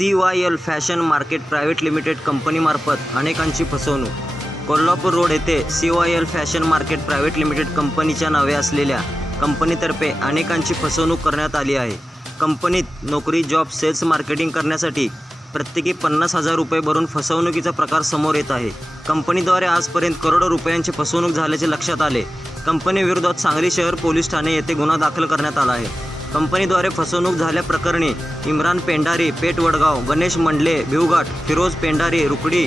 C Y L fashion market private limited कंपनीमार्फत अनेकांची फसवणूक. Kolhapur road येथे C Y L fashion market private limited कंपनीच्या नावे असलेल्या कंपनीतर्फे अनेकांची फसवणूक करण्यात आली आहे. कंपनीत नोकरी जॉब सेल्स मार्केटिंग करण्यासाठी प्रत्येकी पन्नास हजार रुपये भरून फसवणुकीचा प्रकार समोर येत आहे. कंपनीद्वारे आजपर्यंत करोडो रुपयांची फसवणूक झाल्याचे लक्षात आले. कंपनीविरोधात सांगली शहर पोलीस ठाणे येथे गुन्हा दाखल करण्यात आला आहे. कंपनीद्वारे फसवणूक झाल्याप्रकरणी इम्रान पेंढारी पेठ वडगाव गणेश मंडले भिवघाट फिरोज पेंढारी रुकडी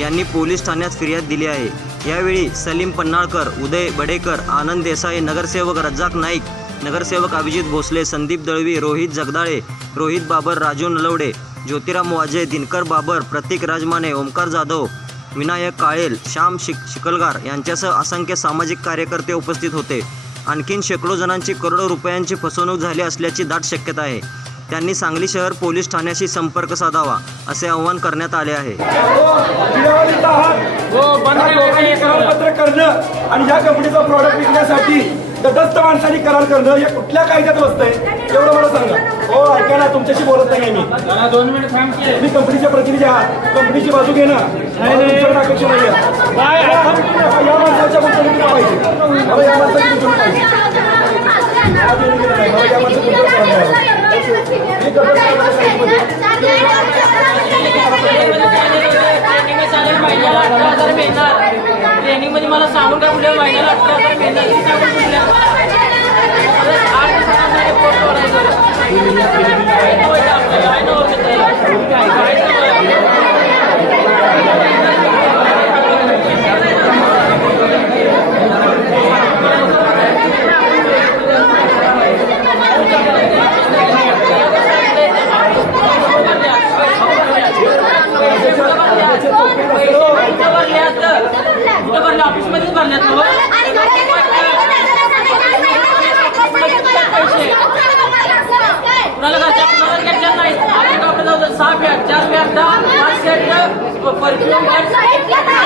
यांनी पोलीस ठाण्यात फिर्याद दिली आहे. यावेळी सलीम पन्नाळकर उदय बडेकर आनंद देसाई नगरसेवक रज्जाक नाईक नगरसेवक अभिजित भोसले संदीप दळवी रोहित जगदाळे रोहित बाबर राजू नलवडे ज्योतिराम वाजे दिनकर बाबर प्रतीक राजमाने ओमकार जाधव विनायक काळेल श्याम शिक शिकलगार यांच्यासह असंख्य सामाजिक कार्यकर्ते उपस्थित होते. आणखीन शेकडो जणांची करोडो रुपयांची फसवणूक झाली असल्याची दाट शक्यता आहे. त्यांनी सांगली शहर पोलीस ठाण्याशी संपर्क साधावा असे आवाहन करण्यात आले आहे. करणं आणि या कंपनीचा प्रॉडक्ट विकण्यासाठी तटस्थ माणसांनी करार करणं हे कुठल्या कायद्यात बसतंय एवढं मला सांगा. हो ऐका ना तुमच्याशी बोलत नाही मी. दोन मिनिट थांब की. तुम्ही कंपनीचे प्रतिनिधी आहात. कंपनीची बाजू घेणं अपेक्षा नाही ट्रेनिंग मिळणार मध्ये मला सांगून काय कुठल्या महिन्याला अठरा 你们快点！